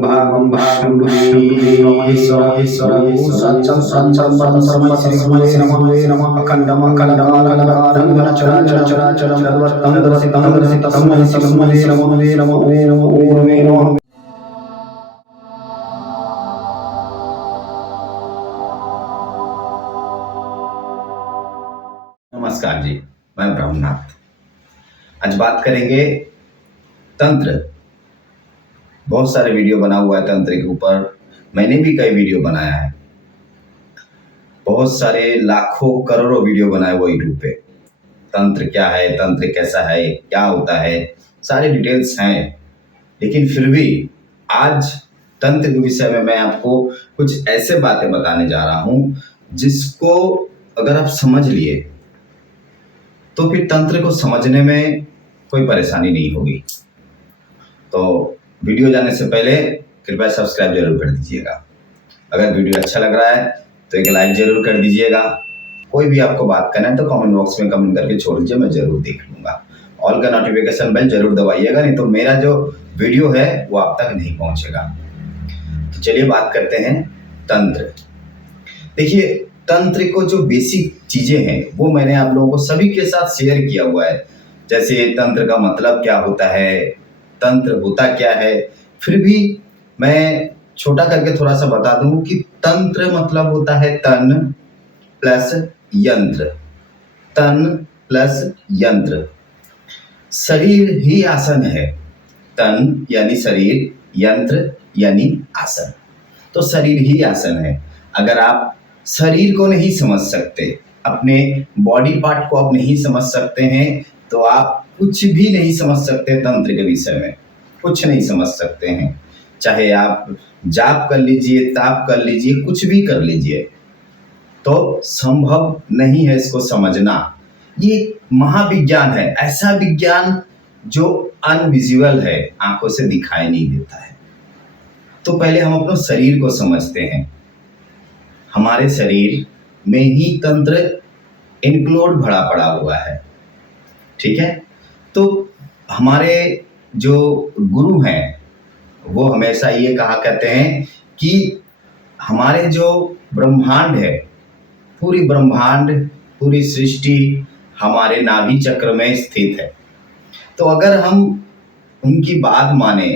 भागं शम्भुवे सच्चं श्रीगुरुवे नमः अखण्डं चराचरं तद्वत्तं दर्शितं तस्मै नमो नमः। नमस्कार जी, मैं ब्रह्मनाथ। आज बात करेंगे तंत्र। बहुत सारे वीडियो बना हुआ है तंत्र के ऊपर, मैंने भी कई वीडियो बनाया है। बहुत सारे लाखों करोड़ों वीडियो बनाए हुए यूट्यूब पे। तंत्र क्या है, तंत्र कैसा है, क्या होता है, सारे डिटेल्स हैं। लेकिन फिर भी आज तंत्र के विषय में मैं आपको कुछ ऐसे बातें बताने जा रहा हूँ जिसको अगर आप समझ लिए तो फिर तंत्र को समझने में कोई परेशानी नहीं होगी। तो वीडियो जाने से पहले कृपया सब्सक्राइब जरूर कर दीजिएगा। अगर वीडियो अच्छा लग रहा है तो एक लाइक जरूर कर दीजिएगा। कोई भी आपको बात करना है तो कमेंट बॉक्स में कमेंट करके छोड़ दीजिए, मैं जरूर देख लूँगा। ऑल का नोटिफिकेशन बेल जरूर दबाइएगा, नहीं तो मेरा जो वीडियो है वो आप तक नहीं पहुँचेगा। तो चलिए बात करते हैं तंत्र। देखिए, तंत्र को जो बेसिक चीजें हैं वो मैंने आप लोगों को सभी के साथ शेयर किया हुआ है। जैसे तंत्र का मतलब क्या होता है, तंत्र होता क्या है। फिर भी मैं छोटा करके थोड़ा सा बता दूं कि तंत्र मतलब होता है तन प्लस यंत्र। तन प्लस यंत्र। शरीर ही आसन है। तन यानी शरीर, यंत्र यानी आसन। तो शरीर ही आसन है। अगर आप शरीर को नहीं समझ सकते, अपने बॉडी पार्ट को आप नहीं समझ सकते हैं, तो आप कुछ भी नहीं समझ सकते तंत्र के विषय में, कुछ नहीं समझ सकते हैं। चाहे आप जाप कर लीजिए, ताप कर लीजिए, कुछ भी कर लीजिए, तो संभव नहीं है इसको समझना। ये महाविज्ञान है, ऐसा विज्ञान जो अनविजुअल है, आंखों से दिखाई नहीं देता है। तो पहले हम अपने शरीर को समझते हैं। हमारे शरीर में ही तंत्र इंक्लूड भरा पड़ा हुआ है, ठीक है। तो हमारे जो गुरु हैं वो हमेशा ये कहा करते हैं कि हमारे जो ब्रह्मांड है, पूरी ब्रह्मांड, पूरी सृष्टि हमारे नाभि चक्र में स्थित है। तो अगर हम उनकी बात माने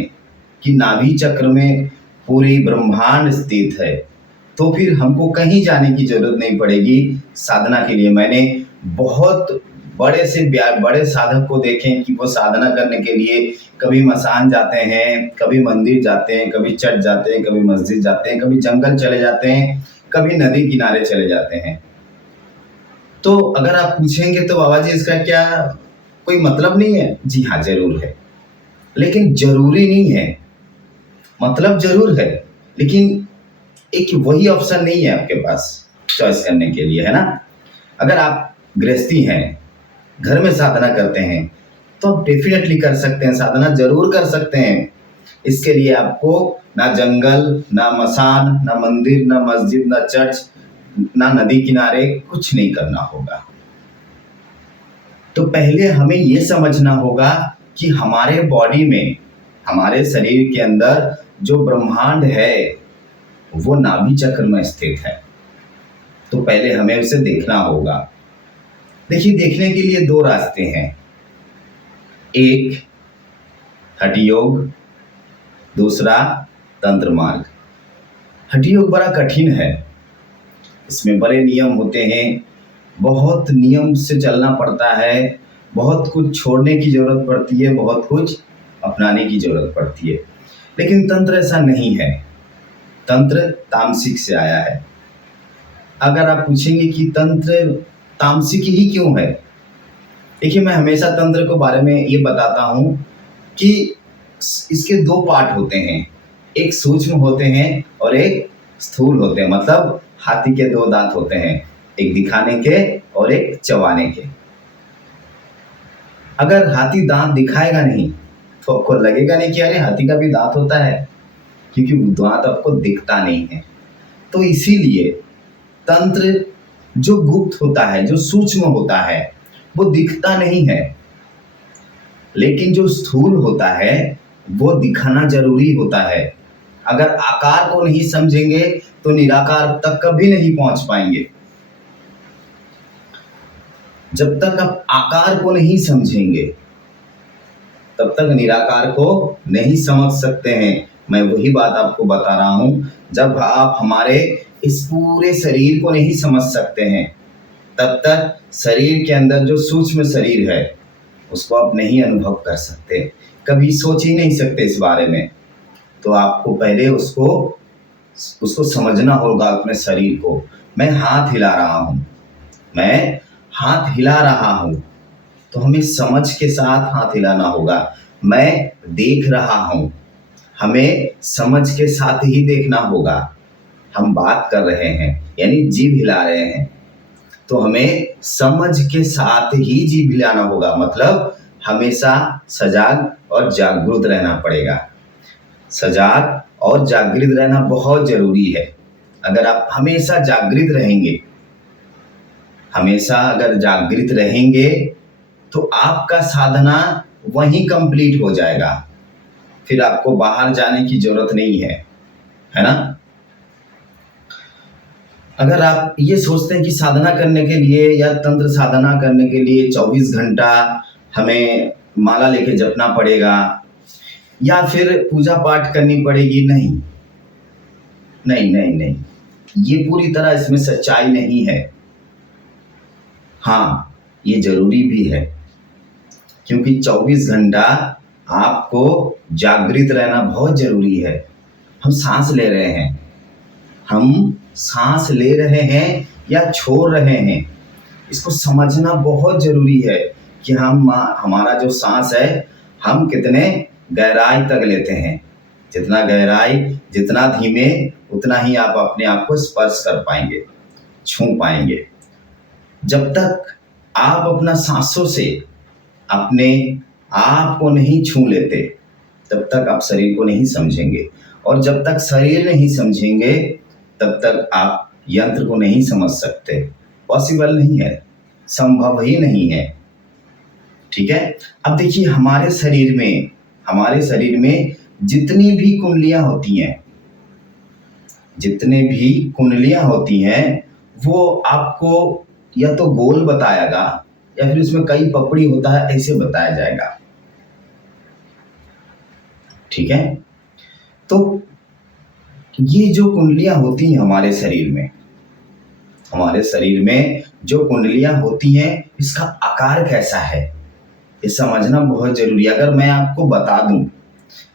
कि नाभि चक्र में पूरी ब्रह्मांड स्थित है, तो फिर हमको कहीं जाने की जरूरत नहीं पड़ेगी साधना के लिए। मैंने बहुत बड़े से बड़े साधक को देखें कि वो साधना करने के लिए कभी मसान जाते हैं, कभी मंदिर जाते हैं, कभी चर्च जाते हैं, कभी मस्जिद जाते हैं, कभी जंगल चले जाते हैं, कभी नदी किनारे चले जाते हैं। तो अगर आप पूछेंगे तो बाबा जी इसका क्या कोई मतलब नहीं है? जी हाँ, जरूर है, लेकिन जरूरी नहीं है। मतलब जरूर है, लेकिन एक वही ऑप्शन नहीं है आपके पास चॉइस करने के लिए, है ना। अगर आप गृहस्थी हैं, घर में साधना करते हैं, तो आप डेफिनेटली कर सकते हैं, साधना जरूर कर सकते हैं। इसके लिए आपको ना जंगल, ना मसान, ना मंदिर, ना मस्जिद, ना चर्च, ना नदी किनारे, कुछ नहीं करना होगा। तो पहले हमें यह समझना होगा कि हमारे बॉडी में, हमारे शरीर के अंदर जो ब्रह्मांड है वो नाभि चक्र में स्थित है। तो पहले हमें उसे देखना होगा। देखिए, देखने के लिए दो रास्ते हैं। एक हठ योग, दूसरा तंत्र मार्ग। हठ योग बड़ा कठिन है, इसमें बड़े नियम होते हैं, बहुत नियम से चलना पड़ता है, बहुत कुछ छोड़ने की जरूरत पड़ती है, बहुत कुछ अपनाने की जरूरत पड़ती है। लेकिन तंत्र ऐसा नहीं है। तंत्र तामसिक से आया है। अगर आप पूछेंगे कि तंत्र तामसिक ही क्यों है, देखिए, मैं हमेशा तंत्र के बारे में ये बताता हूँ कि इसके दो पार्ट होते हैं, एक सूक्ष्म होते हैं और एक स्थूल होते हैं। मतलब हाथी के दो दांत होते हैं, एक दिखाने के और एक चबाने के। अगर हाथी दांत दिखाएगा नहीं तो आपको लगेगा नहीं कि अरे हाथी का भी दांत होता है, क्योंकि दांत आपको दिखता नहीं है। तो इसीलिए तंत्र जो गुप्त होता है, जो सूक्ष्म होता है, वो दिखता नहीं है, लेकिन जो स्थूल होता है वो दिखाना जरूरी होता है। अगर आकार को नहीं समझेंगे तो निराकार तक कभी नहीं पहुंच पाएंगे। जब तक आप आकार को नहीं समझेंगे तब तक निराकार को नहीं समझ सकते हैं। मैं वही बात आपको बता रहा हूं, जब आप हमारे इस पूरे शरीर को नहीं समझ सकते हैं तब तक शरीर के अंदर जो सूक्ष्म शरीर है उसको आप नहीं अनुभव कर सकते, कभी सोच ही नहीं सकते इस बारे में। तो आपको पहले उसको समझना होगा अपने शरीर को। मैं हाथ हिला रहा हूँ, मैं हाथ हिला रहा हूँ, तो हमें समझ के साथ हाथ हिलाना होगा। मैं देख रहा हूँ, हमें समझ के साथ ही देखना होगा। हम बात कर रहे हैं यानी जीभ हिला रहे हैं, तो हमें समझ के साथ ही जीभ हिलाना होगा। मतलब हमेशा सजाग और जागरूक रहना पड़ेगा। सजाग और जागृत रहना बहुत जरूरी है। अगर आप हमेशा जागृत रहेंगे, हमेशा अगर जागृत रहेंगे तो आपका साधना वहीं कंप्लीट हो जाएगा, फिर आपको बाहर जाने की जरूरत नहीं है ना। अगर आप ये सोचते हैं कि साधना करने के लिए या तंत्र साधना करने के लिए 24 घंटा हमें माला लेके जपना पड़ेगा या फिर पूजा पाठ करनी पड़ेगी, नहीं नहीं नहीं नहीं, ये पूरी तरह इसमें सच्चाई नहीं है। हाँ, ये जरूरी भी है, क्योंकि 24 घंटा आपको जागृत रहना बहुत जरूरी है। हम सांस ले रहे हैं, हम सांस ले रहे हैं या छोड़ रहे हैं, इसको समझना बहुत जरूरी है कि हमारा जो सांस है हम कितने गहराई तक लेते हैं। जितना गहराई, जितना धीमे, उतना ही आप अपने आप को स्पर्श कर पाएंगे, छू पाएंगे। जब तक आप अपना सांसों से अपने आप को नहीं छू लेते तब तक आप शरीर को नहीं समझेंगे, और जब तक शरीर नहीं समझेंगे तब तक आप यंत्र को नहीं समझ सकते। पॉसिबल नहीं है, संभव ही नहीं है। ठीक है। अब देखिए हमारे शरीर में जितनी भी कुंडलियां होती हैं वो आपको या तो गोल बताएगा या फिर उसमें कई पपड़ी होता है, ऐसे बताया जाएगा। ठीक है। तो ये जो कुंडलियां होती हैं हमारे शरीर में जो कुंडलियां होती हैं, इसका आकार कैसा है ये समझना बहुत जरूरी है। अगर मैं आपको बता दूं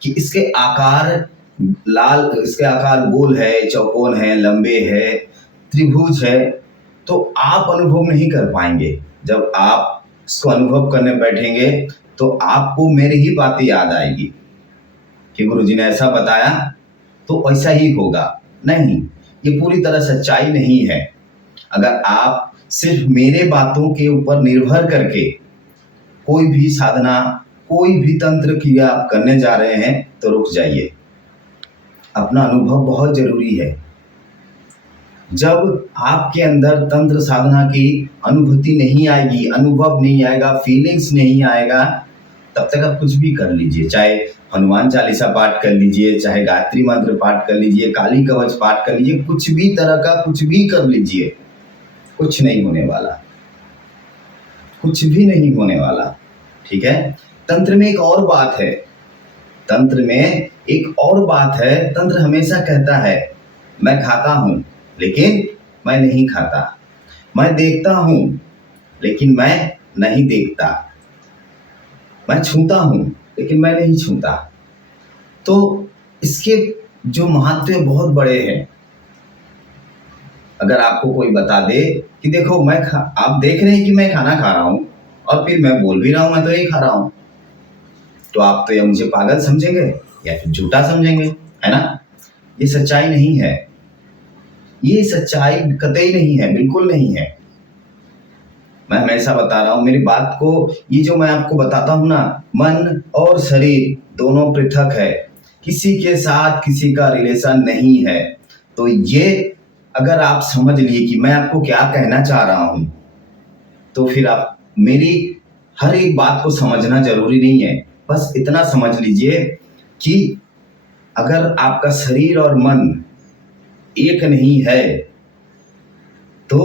कि इसके आकार गोल है, चौकोन है, लंबे है, त्रिभुज है, तो आप अनुभव नहीं कर पाएंगे। जब आप इसको अनुभव करने बैठेंगे तो आपको मेरी ही बातें याद आएगी कि गुरुजी ने ऐसा बताया तो ऐसा ही होगा। नहीं, ये पूरी तरह सच्चाई नहीं है। अगर आप सिर्फ मेरे बातों के ऊपर निर्भर करके कोई भी साधना, कोई भी तंत्र क्रिया आप करने जा रहे हैं तो रुक जाइए। अपना अनुभव बहुत जरूरी है। जब आपके अंदर तंत्र साधना की अनुभूति नहीं आएगी, अनुभव नहीं आएगा, फीलिंग्स नहीं आएगा, तब तक आप कुछ भी कर लीजिए। चाहे हनुमान चालीसा पाठ कर लीजिए, चाहे गायत्री मंत्र पाठ कर लीजिए, काली कवच पाठ कर लीजिए, कुछ भी तरह का कुछ भी कर लीजिए, कुछ नहीं होने वाला, कुछ भी नहीं होने वाला। ठीक है। तंत्र में एक और बात है, तंत्र हमेशा कहता है मैं खाता हूं लेकिन मैं नहीं खाता, मैं देखता हूं लेकिन मैं नहीं देखता, मैं छूता हूं लेकिन मैं नहीं छूता। तो इसके जो महत्व बहुत बड़े हैं। अगर आपको कोई बता दे कि देखो आप देख रहे हैं कि मैं खाना खा रहा हूं और फिर मैं बोल भी रहा हूं मैं तो यही खा रहा हूं, तो आप तो या मुझे पागल समझेंगे या फिर झूठा समझेंगे, है ना। ये सच्चाई नहीं है, ये सच्चाई कतई नहीं है, बिल्कुल नहीं है। मैं हमेशा बता रहा हूं मेरी बात को, ये जो मैं आपको बताता हूं ना, मन और शरीर दोनों पृथक है, किसी के साथ किसी का रिलेशन नहीं है। तो ये अगर आप समझ लिए कि मैं आपको क्या कहना चाह रहा हूं, तो फिर आप मेरी हर एक बात को समझना जरूरी नहीं है। बस इतना समझ लीजिए कि अगर आपका शरीर और मन एक नहीं है तो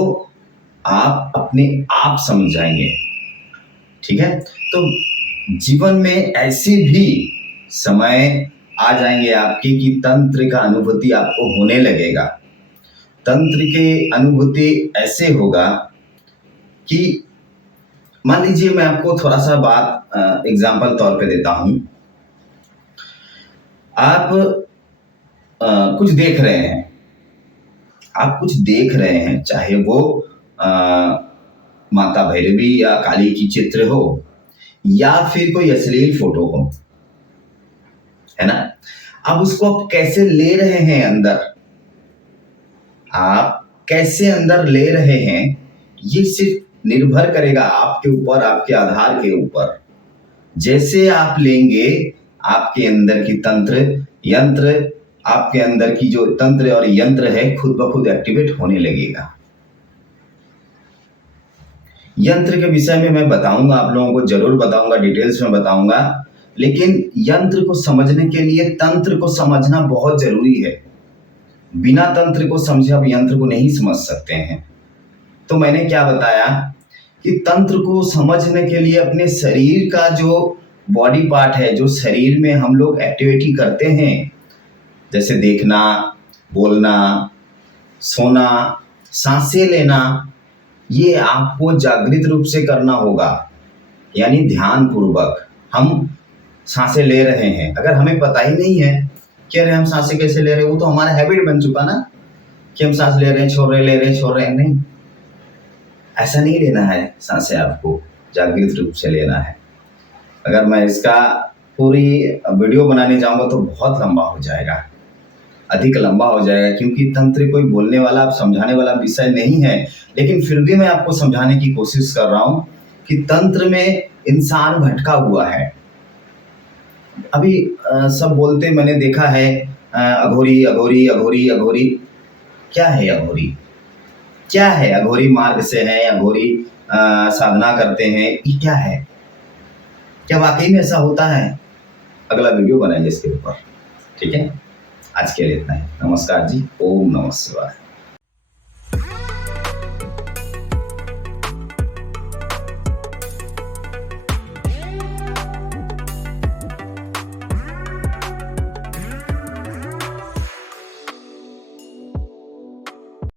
आप अपने आप समझ जाएंगे। ठीक है, तो जीवन में ऐसे भी समय आ जाएंगे आपके कि तंत्र का अनुभूति आपको होने लगेगा। तंत्र के अनुभूति ऐसे होगा कि मान लीजिए मैं आपको थोड़ा सा बात एग्जाम्पल तौर पे देता हूं। आप कुछ देख रहे हैं, चाहे वो माता भैरवी या काली की चित्र हो या फिर कोई अश्लील फोटो हो, है ना। अब उसको आप कैसे ले रहे हैं अंदर, आप कैसे अंदर ले रहे हैं, ये सिर्फ निर्भर करेगा आपके ऊपर, आपके आधार के ऊपर। जैसे आप लेंगे, आपके अंदर की तंत्र यंत्र, आपके अंदर की जो तंत्र और यंत्र है खुद ब खुद एक्टिवेट होने लगेगा। यंत्र के विषय में मैं बताऊंगा, आप लोगों को जरूर बताऊंगा, डिटेल्स में बताऊंगा, लेकिन यंत्र को समझने के लिए तंत्र को समझना बहुत जरूरी है। बिना तंत्र को समझे आप यंत्र को नहीं समझ सकते हैं। तो मैंने क्या बताया कि तंत्र को समझने के लिए अपने शरीर का जो बॉडी पार्ट है, जो शरीर में हम लोग एक्टिविटी करते हैं, जैसे देखना, बोलना, सोना, सांसें लेना, ये आपको जागृत रूप से करना होगा। यानी ध्यान पूर्वक हम सांसें ले रहे हैं। अगर हमें पता ही नहीं है कि अरे हम सांसें कैसे ले रहे हैं, वो तो हमारा हैबिट बन चुका ना कि हम सांस ले रहे हैं, छोड़ रहे, ले रहे हैं, छोड़ रहे हैं। नहीं, ऐसा नहीं लेना है सांसें, आपको जागृत रूप से लेना है। अगर मैं इसका पूरी वीडियो बनाने जाऊंगा तो बहुत लंबा हो जाएगा, अधिक लंबा हो जाएगा, क्योंकि तंत्र कोई बोलने वाला, आप समझाने वाला विषय नहीं है। लेकिन फिर भी मैं आपको समझाने की कोशिश कर रहा हूं कि तंत्र में इंसान भटका हुआ है। अभी सब बोलते, मैंने देखा है अघोरी अघोरी अघोरी अघोरी। क्या है अघोरी? क्या है अघोरी? मार्ग से है, अघोरी साधना करते हैं, ये क्या है? क्या वाकई में ऐसा होता है? अगला वीडियो बनाएंगे इसके ऊपर। ठीक है, आज के लिए इतना ही। नमस्कार जी, ओम नमः शिवाय।